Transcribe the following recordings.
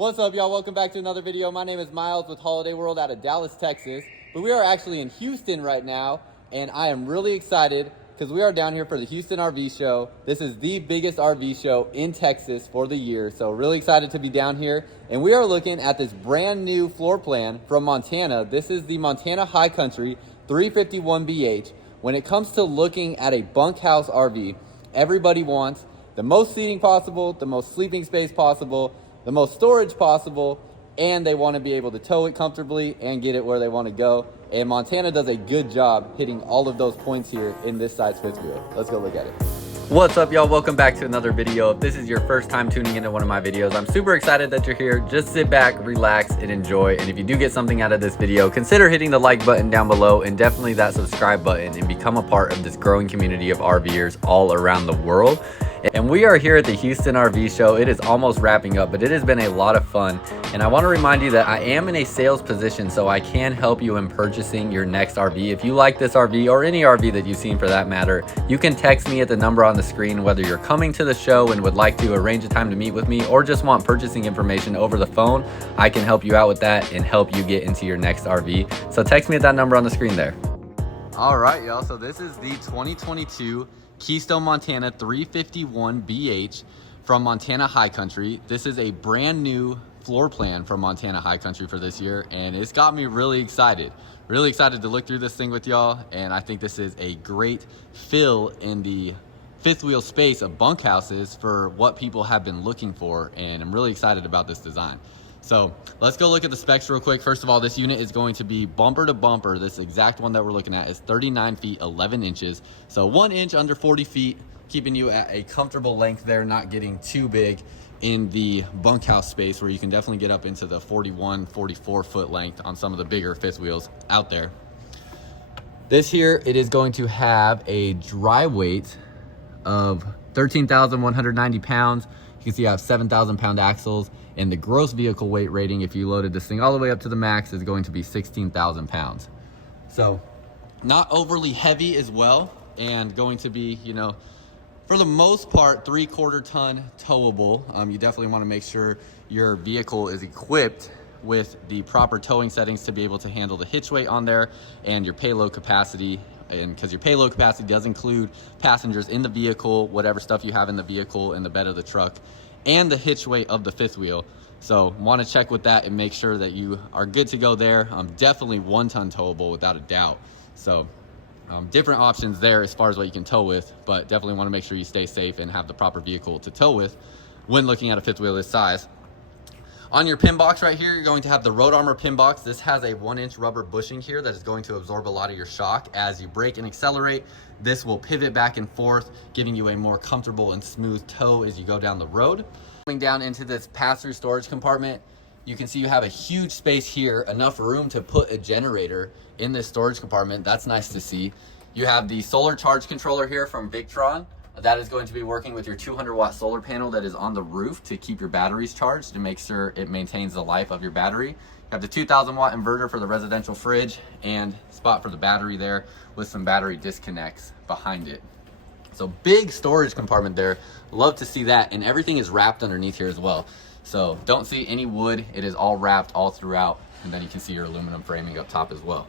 What's up, y'all? Welcome back to another video. My name is Miles with Holiday World out of Dallas, Texas. But we are actually in Houston right now, and I am really excited because we are down here for the Houston RV show. This is the biggest RV show in Texas for the year, so really excited to be down here. And we are looking at this brand new floor plan from Montana. This is the Montana High Country 351BH. When it comes to looking at a bunkhouse RV, everybody wants the most seating possible, the most sleeping space possible, the most storage possible, and they want to be able to tow it comfortably and get it where they want to go. And Montana does a good job hitting all of those points here in this size fifth wheel. Let's go look at it. What's up, y'all? Welcome back to another video. If this is your first time tuning into one of my videos, I'm super excited that you're here. Just sit back, relax, and enjoy. And if you do get something out of this video, consider hitting the like button down below and definitely that subscribe button and become a part of this growing community of RVers all around the world. And we are here at the Houston RV show. It is almost wrapping up, but it has been a lot of fun. And I want to remind you that I am in a sales position, so I can help you in purchasing your next RV. If you like this RV or any RV that you've seen for that matter, you can text me at the number on the screen, whether you're coming to the show and would like to arrange a time to meet with me or just want purchasing information over the phone. I can help you out with that and help you get into your next RV. So text me at that number on the screen there. All right, y'all. So this is the 2022 Keystone, Montana 351BH from Montana High Country. This is a brand new floor plan from Montana High Country for this year, and it's got me really excited. Really excited to look through this thing with y'all, and I think this is a great fill in the fifth wheel space of bunkhouses for what people have been looking for, and I'm really excited about this design. So let's go look at the specs real quick. First of all, this unit is going to be bumper to bumper. This exact one that we're looking at is 39 feet 11 inches. So 1 inch under 40 feet, keeping you at a comfortable length there, not getting too big in the bunkhouse space where you can definitely get up into the 41, 44 foot length on some of the bigger fifth wheels out there. This here, it is going to have a dry weight of 13,190 pounds. You can see I have 7,000 pound axles, and the gross vehicle weight rating, if you loaded this thing all the way up to the max, is going to be 16,000 pounds. So not overly heavy as well, and going to be, you know, for the most part, 3/4 ton towable. You definitely want to make sure your vehicle is equipped with the proper towing settings to be able to handle the hitch weight on there and your payload capacity. And because your payload capacity does include passengers in the vehicle, whatever stuff you have in the vehicle, in the bed of the truck, and the hitch weight of the fifth wheel. So want to check with that and make sure that you are good to go there. Definitely 1 ton towable without a doubt. So different options there as far as what you can tow with, but definitely want to make sure you stay safe and have the proper vehicle to tow with when looking at a fifth wheel this size. On your pin box right here, you're going to have the Road Armor pin box. This has a 1-inch rubber bushing here that is going to absorb a lot of your shock as you brake and accelerate. This will pivot back and forth, giving you a more comfortable and smooth tow as you go down the road. Coming down into this pass-through storage compartment, you can see you have a huge space here, enough room to put a generator in this storage compartment. That's nice to see. You have the solar charge controller here from Victron. That is going to be working with your 200-watt solar panel that is on the roof to keep your batteries charged to make sure it maintains the life of your battery. You have the 2,000-watt inverter for the residential fridge and spot for the battery there with some battery disconnects behind it. So big storage compartment there. Love to see that. And everything is wrapped underneath here as well. So don't see any wood. It is all wrapped all throughout. And then you can see your aluminum framing up top as well.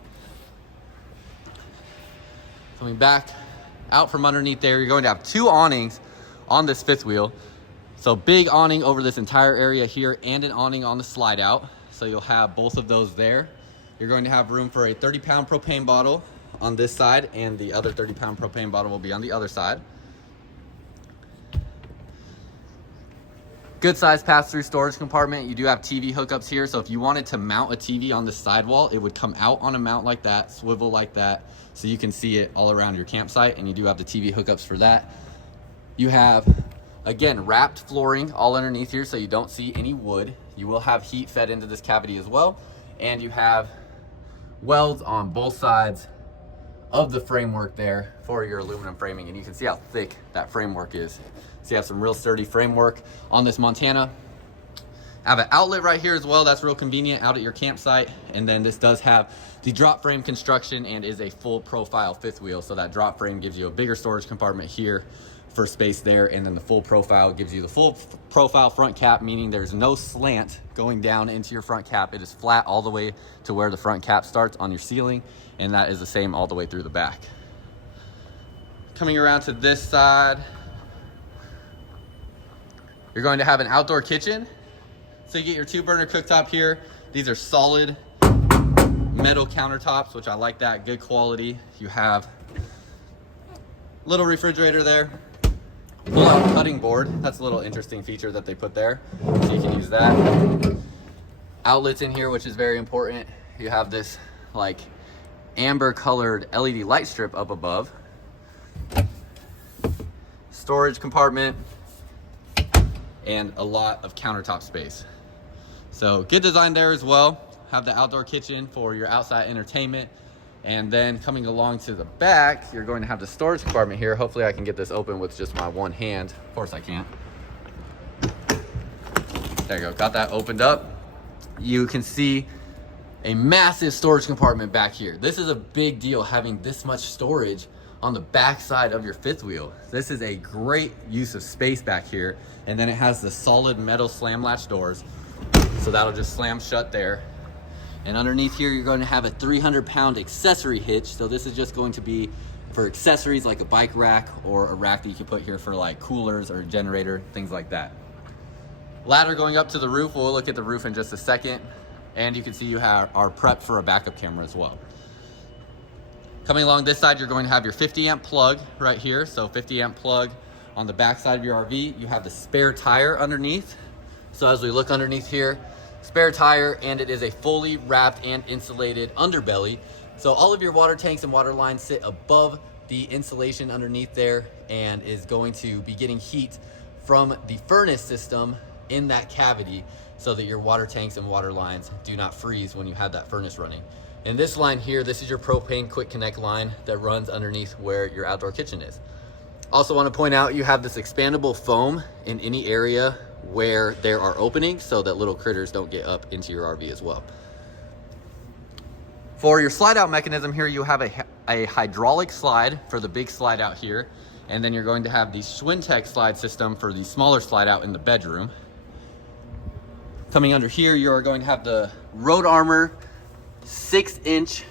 Coming back out from underneath there, you're going to have 2 awnings on this fifth wheel. So big awning over this entire area here and an awning on the slide out. So you'll have both of those there. You're going to have room for a 30-pound propane bottle on this side, and the other 30-pound propane bottle will be on the other side. Good size pass-through storage compartment. You do have TV hookups here, so if you wanted to mount a TV on the sidewall, it would come out on a mount like that, swivel like that, so you can see it all around your campsite, and you do have the TV hookups for that. You have, again, wrapped flooring all underneath here, so you don't see any wood. You will have heat fed into this cavity as well, and you have welds on both sides of the framework there for your aluminum framing, and you can see how thick that framework is. So you have some real sturdy framework on this Montana. I have an outlet right here as well. That's real convenient out at your campsite. And then this does have the drop frame construction and is a full profile fifth wheel. So that drop frame gives you a bigger storage compartment here for space there. And then the full profile gives you the full profile front cap, meaning there's no slant going down into your front cap. It is flat all the way to where the front cap starts on your ceiling, and that is the same all the way through the back. Coming around to this side, you're going to have an outdoor kitchen. So you get your 2-burner cooktop here. These are solid metal countertops, which I like that, good quality. You have a little refrigerator there. Pull out cutting board. That's a little interesting feature that they put there. So you can use that. Outlets in here, which is very important. You have this like amber colored LED light strip up above. Storage compartment and a lot of countertop space. So good design there as well. Have the outdoor kitchen for your outside entertainment. And then coming along to the back, you're going to have the storage compartment here. Hopefully I can get this open with just my one hand. Of course I can't. There you go, got that opened up. You can see a massive storage compartment back here. This is a big deal, having this much storage on the back side of your fifth wheel. This is a great use of space back here. And then it has the solid metal slam latch doors. So that'll just slam shut there. And underneath here, you're going to have a 300-pound accessory hitch. So this is just going to be for accessories like a bike rack or a rack that you can put here for like coolers or a generator, things like that. Ladder going up to the roof. We'll look at the roof in just a second. And you can see you are prepped for a backup camera as well. Coming along this side, you're going to have your 50 amp plug right here. So 50 amp plug on the back side of your RV. You have the spare tire underneath. So as we look underneath here, spare tire, and it is a fully wrapped and insulated underbelly. So all of your water tanks and water lines sit above the insulation underneath there and is going to be getting heat from the furnace system in that cavity so that your water tanks and water lines do not freeze when you have that furnace running. And this line here, this is your propane quick connect line that runs underneath where your outdoor kitchen is. Also want to point out, you have this expandable foam in any area where there are openings so that little critters don't get up into your RV as well. For your slide out mechanism here, you have a hydraulic slide for the big slide out here. And then you're going to have the Schwintek slide system for the smaller slide out in the bedroom. Coming under here, you are going to have the Road Armor 6-inch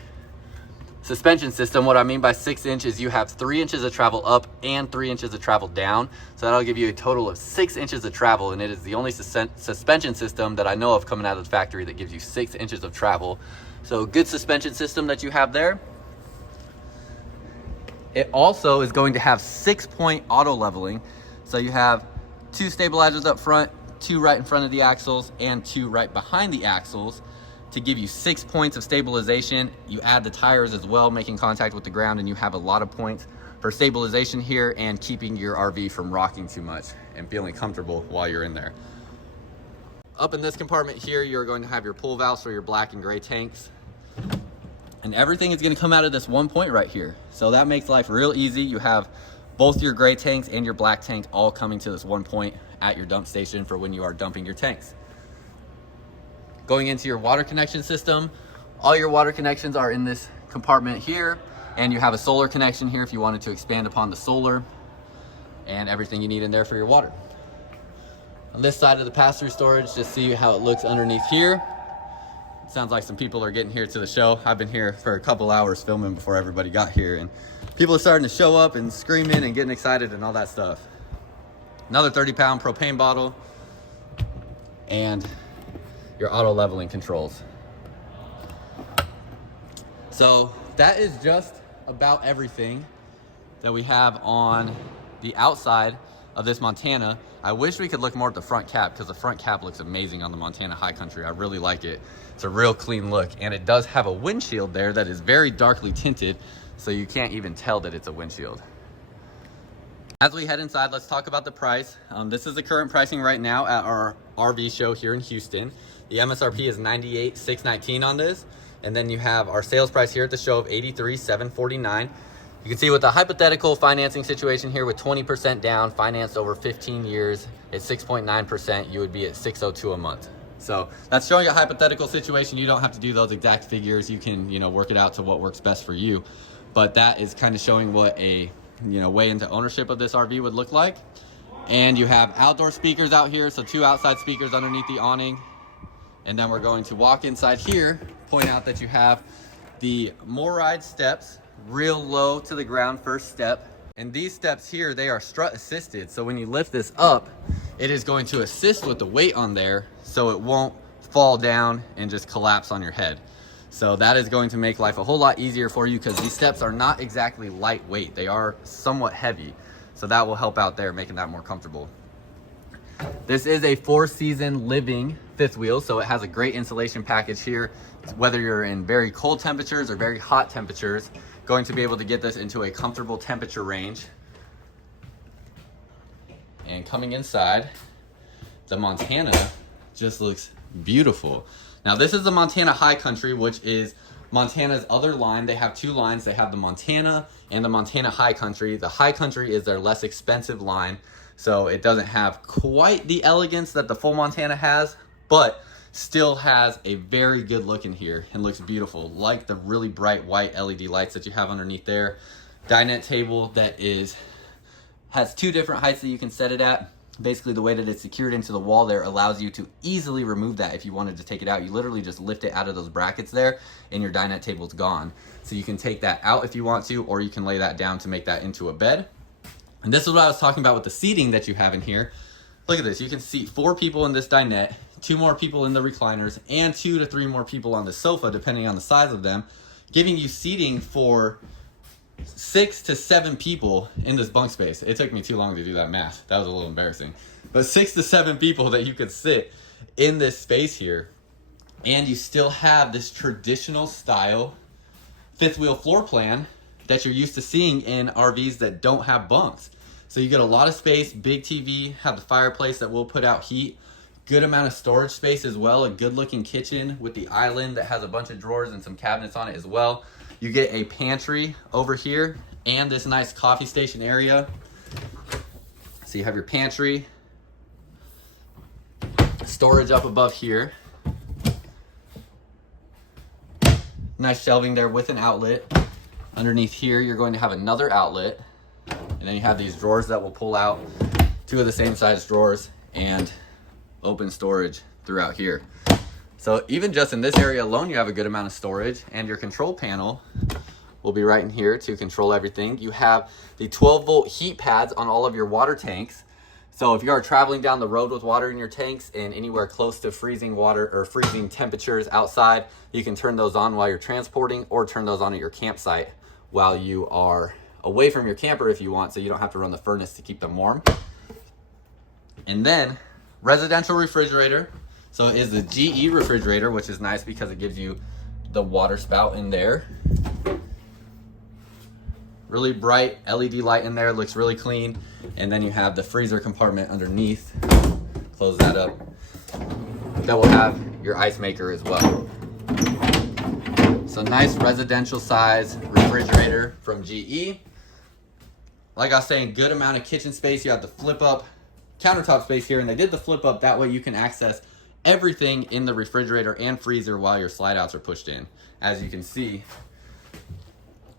suspension system. What I mean by 6 inches, you have 3 inches of travel up and 3 inches of travel down. So that'll give you a total of 6 inches of travel, and it is the only suspension system that I know of coming out of the factory that gives you 6 inches of travel. So good suspension system that you have there. It also is going to have 6-point auto leveling. So you have 2 stabilizers up front, 2 right in front of the axles, and 2 right behind the axles to give you 6 points of stabilization. You add the tires as well, making contact with the ground, and you have a lot of points for stabilization here and keeping your RV from rocking too much and feeling comfortable while you're in there. Up in this compartment here, you're going to have your pull valves for your black and gray tanks. And everything is going to come out of this one point right here. So that makes life real easy. You have both your gray tanks and your black tank all coming to this one point at your dump station for when you are dumping your tanks. Going into your water connection system, all your water connections are in this compartment here, and you have a solar connection here if you wanted to expand upon the solar, and everything you need in there for your water. On this side of the pass-through storage, just see how it looks underneath here. It sounds like some people are getting here to the show. I've been here for a couple hours filming before everybody got here, and people are starting to show up and screaming and getting excited and all that stuff. Another 30-pound propane bottle, and your auto leveling controls. So that is just about everything that we have on the outside of this Montana. I wish we could look more at the front cap, because the front cap looks amazing on the Montana High Country. I really like it. It's a real clean look, and it does have a windshield there that is very darkly tinted, so you can't even tell that it's a windshield. As we head inside, let's talk about the price. This is the current pricing right now at our RV show here in Houston. The MSRP is $98,619 on this, and then you have our sales price here at the show of $83,749. You can see with the hypothetical financing situation here with 20% down, financed over 15 years at 6.9%, you would be at $602 a month. So that's showing a hypothetical situation. You don't have to do those exact figures. You can, work it out to what works best for you. But that is kind of showing what a way into ownership of this RV would look like. And you have outdoor speakers out here, so 2 outside speakers underneath the awning. And then we're going to walk inside here, point out that you have the MORRIDE steps, real low to the ground first step. And these steps here, they are strut assisted. So when you lift this up, it is going to assist with the weight on there so it won't fall down and just collapse on your head. So that is going to make life a whole lot easier for you because these steps are not exactly lightweight. They are somewhat heavy. So that will help out there, making that more comfortable. This is a 4-season living fifth wheel, so it has a great insulation package here. Whether you're in very cold temperatures or very hot temperatures, going to be able to get this into a comfortable temperature range. And coming inside, the Montana just looks beautiful. Now this is the Montana High Country, which is Montana's other line. They have 2 lines. They have the Montana and the Montana High Country. The High Country is their less expensive line, so it doesn't have quite the elegance that the full Montana has, but still has a very good look in here and looks beautiful, like the really bright white LED lights that you have underneath there. Dinette table that has 2 different heights that you can set it at. Basically, the way that it's secured into the wall there allows you to easily remove that if you wanted to take it out. You literally just lift it out of those brackets there and your dinette table's gone. So you can take that out if you want to, or you can lay that down to make that into a bed. And this is what I was talking about with the seating that you have in here. Look at this. You can seat 4 people in this dinette, 2 more people in the recliners, and 2 to 3 more people on the sofa, depending on the size of them, giving you seating for 6 to 7 people in this bunk space. It took me too long to do that math. That was a little embarrassing. But 6 to 7 people that you could sit in this space here. And you still have this traditional style fifth wheel floor plan that you're used to seeing in RVs that don't have bunks. So you get a lot of space, big TV, have the fireplace that will put out heat, good amount of storage space as well, a good looking kitchen with the island that has a bunch of drawers and some cabinets on it as well. You get a pantry over here and this nice coffee station area. So you have your pantry, storage up above here. Nice shelving there with an outlet. Underneath here, you're going to have another outlet. And then you have these drawers that will pull out, 2 of the same size drawers, and open storage throughout here. So even just in this area alone, you have a good amount of storage, and your control panel will be right in here to control everything. You have the 12-volt heat pads on all of your water tanks. So if you are traveling down the road with water in your tanks and anywhere close to freezing water or freezing temperatures outside, you can turn those on while you're transporting, or turn those on at your campsite while you are away from your camper if you want, so you don't have to run the furnace to keep them warm. And then residential refrigerator. So it is the GE refrigerator, which is nice because it gives you the water spout in there. Really bright LED light in there, looks really clean. And then you have the freezer compartment underneath. Close that up. That will have your ice maker as well. So nice residential size refrigerator from GE. Like I was saying, good amount of kitchen space. You have the flip up countertop space here, and they did the flip up that way you can access everything in the refrigerator and freezer while your slide outs are pushed in. As you can see,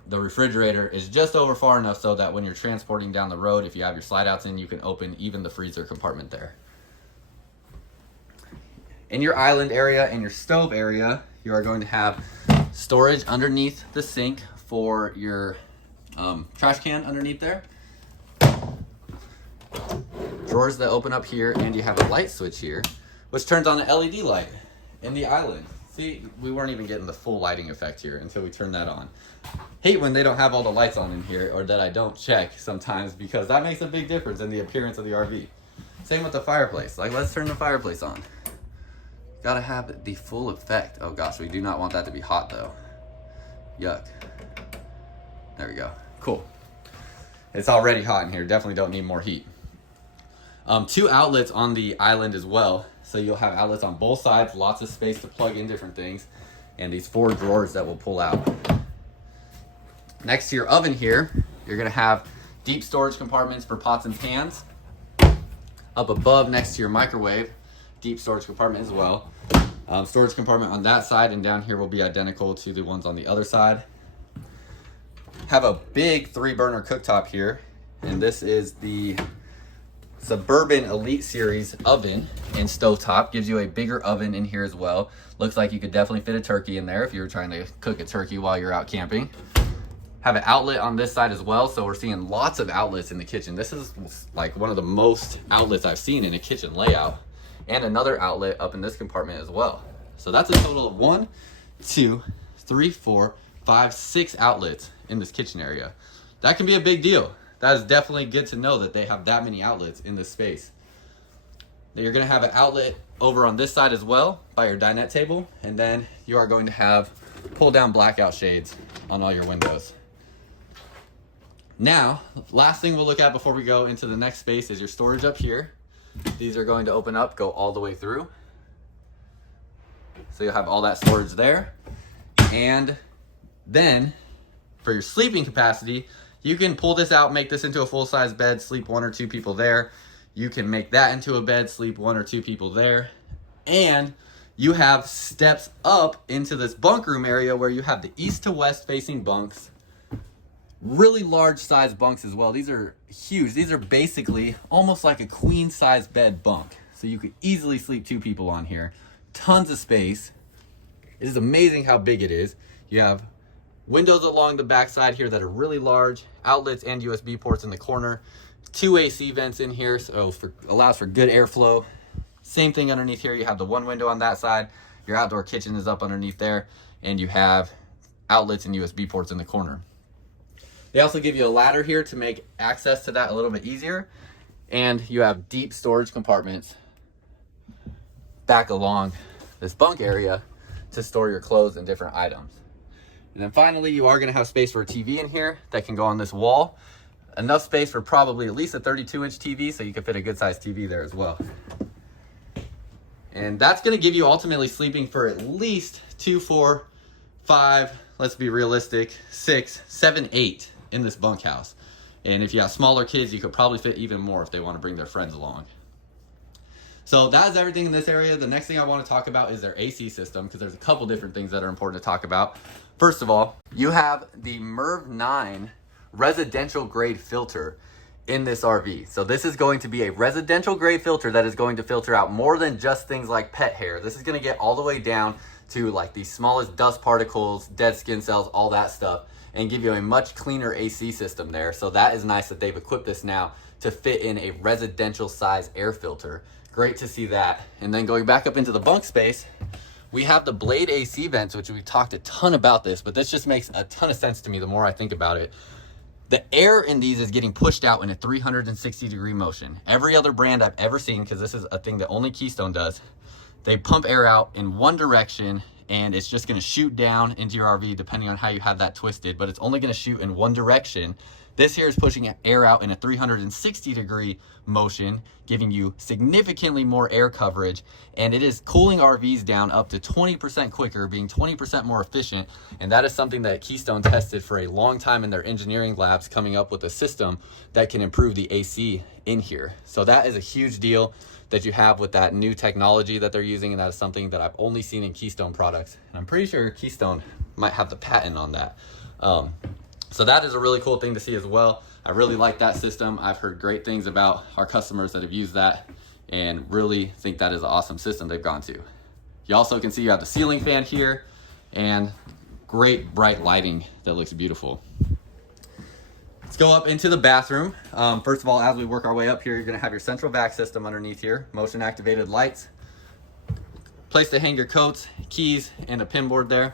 the refrigerator is just over far enough so that when you're transporting down the road, if you have your slide outs in, you can open even the freezer compartment there. In your island area and your stove area, you are going to have storage underneath the sink for your trash can underneath there. Drawers that open up here, and you have a light switch here, which turns on the LED light in the island. See, we weren't even getting the full lighting effect here until we turned that on. Hate when they don't have all the lights on in here, or that I don't check sometimes, because that makes a big difference in the appearance of the RV. Same with the fireplace. Like, let's turn the fireplace on. Gotta have the full effect. Oh gosh, we do not want that to be hot though. Yuck. There we go. Cool. It's already hot in here. Definitely don't need more heat. 2 outlets on the island as well. So you'll have outlets on both sides, lots of space to plug in different things, and these 4 drawers that will pull out. Next to your oven here, you're gonna have deep storage compartments for pots and pans. Up above, next to your microwave, deep storage compartment as well. Storage compartment on that side, and down here will be identical to the ones on the other side. have a big 3-burner cooktop here, and this is the Suburban Elite Series oven and stovetop. Gives you a bigger oven in here as well. Looks like you could definitely fit a turkey in there if you were trying to cook a turkey while you're out camping. Have an outlet on this side as well, so we're seeing lots of outlets in the kitchen. This is like one of the most outlets I've seen in a kitchen layout, and another outlet up in this compartment as well. So that's a total of 1, 2, 3, 4, 5, 6 outlets in this kitchen area. That can be a big deal. That is definitely good to know that they have that many outlets in this space. Then you're going to have an outlet over on this side as well by your dinette table, and then you are going to have pull down blackout shades on all your windows. Now, last thing we'll look at before we go into the next space is your storage up here. These are going to open up, go all the way through. So you'll have all that storage there. And then for your sleeping capacity, you can pull this out, make this into a full-size bed, sleep 1 or 2 people there. You can make that into a bed, sleep 1 or 2 people there. And you have steps up into this bunk room area where you have the east to west facing bunks. Really large size bunks as well. These are huge. These are basically almost like a queen size bed bunk. So you could easily sleep 2 people on here. Tons of space. It is amazing how big it is. You have windows along the back side here that are really large, outlets and USB ports in the corner, 2 AC vents in here, so allows for good airflow. Same thing underneath here. You have the 1 window on that side. Your outdoor kitchen is up underneath there, and you have outlets and USB ports in the corner. They also give you a ladder here to make access to that a little bit easier. And you have deep storage compartments back along this bunk area to store your clothes and different items. And then finally, you are going to have space for a TV in here that can go on this wall. Enough space for probably at least a 32-inch TV, so you can fit a good sized TV there as well. And that's going to give you ultimately sleeping for at least 2, 4, 5, let's be realistic, 6, 7, 8 in this bunkhouse. And if you have smaller kids, you could probably fit even more if they want to bring their friends along. So that is everything in this area. The next thing I want to talk about is their AC system, because there's a couple different things that are important to talk about. First of all, you have the MERV 9 residential grade filter in this RV. So this is going to be a residential grade filter that is going to filter out more than just things like pet hair. This is going to get all the way down to like the smallest dust particles, dead skin cells, all that stuff, and give you a much cleaner AC system there. So that is nice that they've equipped this now to fit in a residential size air filter. Great to see that. And then going back up into the bunk space, we have the Blade AC vents, which we talked a ton about this, but this just makes a ton of sense to me the more I think about it. The air in these is getting pushed out in a 360-degree motion. Every other brand I've ever seen, because this is a thing that only Keystone does, they pump air out in one direction, and it's just gonna shoot down into your RV depending on how you have that twisted, but it's only gonna shoot in one direction. This here is pushing air out in a 360-degree motion, giving you significantly more air coverage, and it is cooling RVs down up to 20% quicker, being 20% more efficient, and that is something that Keystone tested for a long time in their engineering labs, coming up with a system that can improve the AC in here. So that is a huge deal that you have with that new technology that they're using, and that is something that I've only seen in Keystone products, and I'm pretty sure Keystone might have the patent on that. So that is a really cool thing to see as well. I really like that system. I've heard great things about our customers that have used that, and really think that is an awesome system they've gone to. You also can see you have the ceiling fan here and great bright lighting that looks beautiful. Let's go up into the bathroom. First of all, as we work our way up here, you're gonna have your central vac system underneath here, motion activated lights, place to hang your coats, keys, and a pin board there.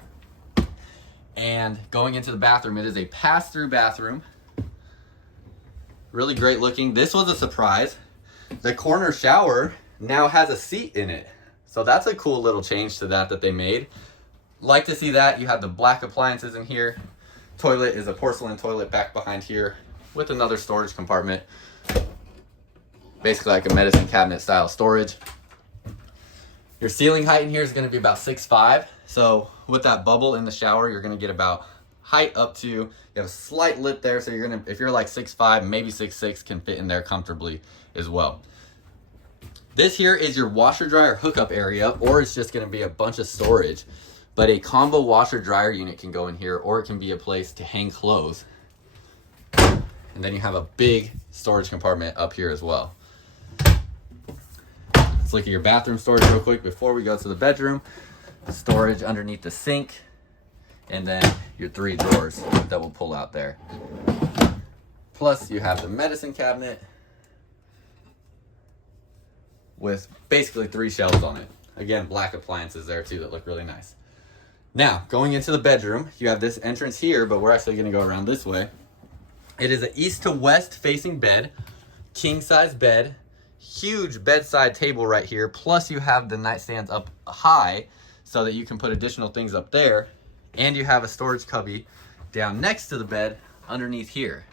And going into the bathroom, it is a pass-through bathroom. Really great looking. This was a surprise. The corner shower now has a seat in it. So that's a cool little change to that they made. Like to see that. You have the black appliances in here. Toilet is a porcelain toilet back behind here with another storage compartment. Basically like a medicine cabinet style storage. Your ceiling height in here is gonna be about 6'5". So with that bubble in the shower, you're gonna get about height up to, you have a slight lip there, so you're gonna, if you're like 6'5", maybe 6'6", can fit in there comfortably as well. This here is your washer dryer hookup area, or it's just gonna be a bunch of storage. But a combo washer dryer unit can go in here, or it can be a place to hang clothes. And then you have a big storage compartment up here as well. Let's look at your bathroom storage real quick before we go to the bedroom. Storage underneath the sink, and then your 3 drawers that will pull out there. Plus you have the medicine cabinet with basically 3 shelves on it. Again, black appliances there too that look really nice. Now, going into the bedroom, you have this entrance here, but we're actually gonna go around this way. It is an east to west facing bed, king size bed, huge bedside table right here. Plus you have the nightstands up high so that you can put additional things up there. And you have a storage cubby down next to the bed underneath here.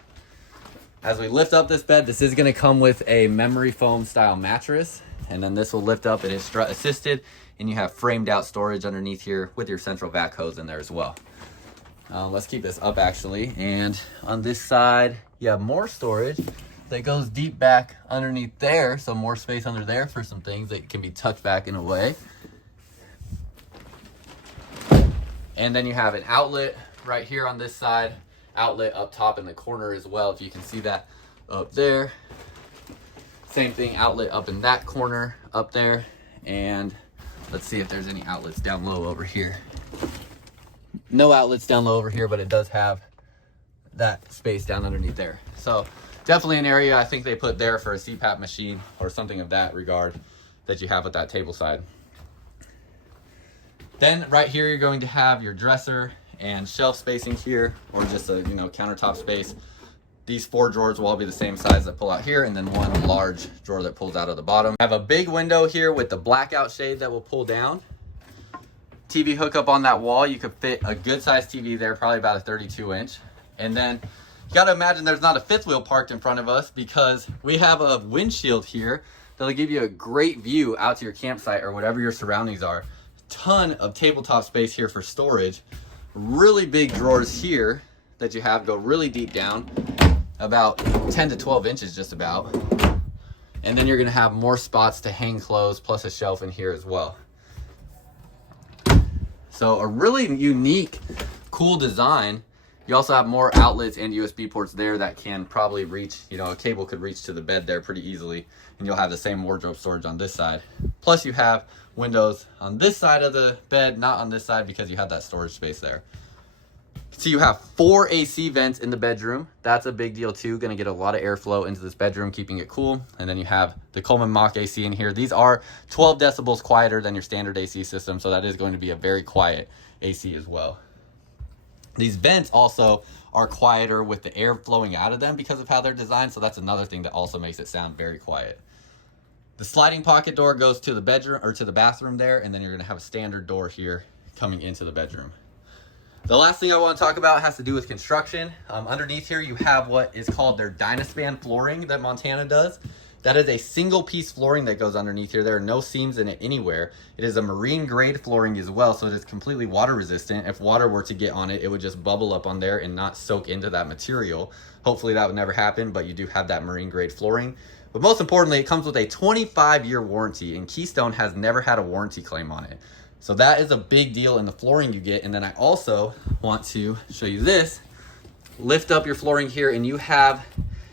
As we lift up this bed, this is gonna come with a memory foam style mattress. And then this will lift up. It is strut assisted, and you have framed out storage underneath here with your central vac hose in there as well. Let's keep this up actually. And on this side, you have more storage that goes deep back underneath there. So more space under there for some things that can be tucked back in a way. And then you have an outlet right here on this side, outlet up top in the corner as well, if you can see that up there. Same thing, outlet up in that corner up there. And let's see if there's any outlets down low over here. No outlets down low over here, but it does have that space down underneath there. So definitely an area I think they put there for a CPAP machine or something of that regard that you have at that table side. Then right here, you're going to have your dresser and shelf spacing here, or just a countertop space. These 4 drawers will all be the same size that pull out here, and then 1 large drawer that pulls out of the bottom. I have a big window here with the blackout shade that will pull down. TV hookup on that wall. You could fit a good sized TV there, probably about a 32-inch. And then you got to imagine there's not a 5th wheel parked in front of us, because we have a windshield here that'll give you a great view out to your campsite or whatever your surroundings are. Ton of tabletop space here for storage. Really big drawers here that you have go really deep down, about 10 to 12 inches just about. And then you're gonna have more spots to hang clothes, plus a shelf in here as well. So a really unique, cool design. You also have more outlets and USB ports there that can probably reach, a cable could reach to the bed there pretty easily. And you'll have the same wardrobe storage on this side. Plus you have windows on this side of the bed, not on this side, because you have that storage space there. So you have 4 AC vents in the bedroom. That's a big deal too. Gonna get a lot of airflow into this bedroom, keeping it cool. And then you have the Coleman Mach AC in here. These are 12 decibels quieter than your standard AC system, so that is going to be a very quiet AC as well. These vents also are quieter with the air flowing out of them because of how they're designed, so that's another thing that also makes it sound very quiet. The sliding pocket door goes to the bedroom, or to the bathroom there, and then you're gonna have a standard door here coming into the bedroom. The last thing I want to talk about has to do with construction. Underneath here, you have what is called their Dynaspan flooring that Montana does. That is a single piece flooring that goes underneath here. There are no seams in it anywhere. It is a marine grade flooring as well, so it is completely water resistant. If water were to get on it, it would just bubble up on there and not soak into that material. Hopefully that would never happen, but you do have that marine grade flooring. But most importantly, it comes with a 25-year warranty, and Keystone has never had a warranty claim on it. So that is a big deal in the flooring you get. And then I also want to show you this. Lift up your flooring here, and you have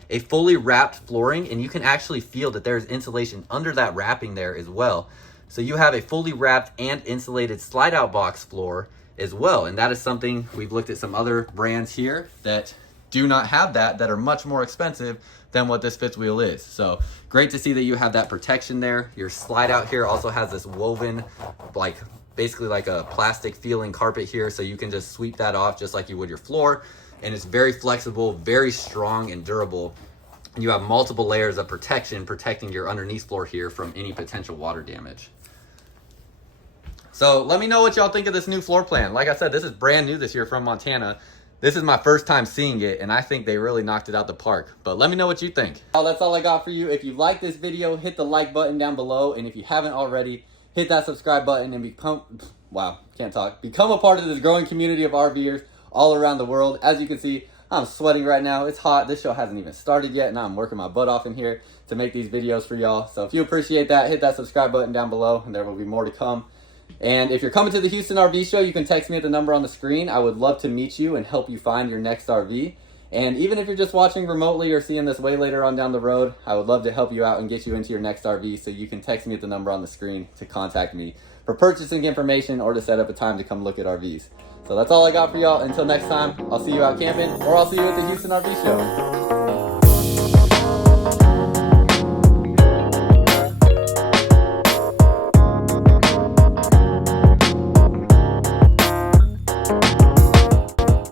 a fully wrapped flooring, and you can actually feel that there's insulation under that wrapping there as well. So you have a fully wrapped and insulated slide out box floor as well. And that is something we've looked at some other brands here that do not have that are much more expensive than what this fifth wheel is. So great to see that you have that protection there. Your slide out here also has this woven, basically like a plastic feeling carpet here, so you can just sweep that off just like you would your floor. And it's very flexible, very strong and durable. And you have multiple layers of protection protecting your underneath floor here from any potential water damage. So let me know what y'all think of this new floor plan. Like I said, this is brand new this year from Montana. This is my first time seeing it, and I think they really knocked it out the park. But let me know what you think. Well, that's all I got for you. If you like this video, hit the like button down below. And if you haven't already, hit that subscribe button and become a part of this growing community of RVers all around the world. As you can see, I'm sweating right now. It's hot. This show hasn't even started yet, and I'm working my butt off in here to make these videos for y'all. So if you appreciate that, hit that subscribe button down below, and there will be more to come. And if you're coming to the Houston RV show, you can text me at the number on the screen. I would love to meet you and help you find your next RV. And even if you're just watching remotely or seeing this way later on down the road, I would love to help you out and get you into your next RV, so you can text me at the number on the screen to contact me for purchasing information or to set up a time to come look at RVs. So that's all I got for y'all. Until next time, I'll see you out camping, or I'll see you at the Houston RV show.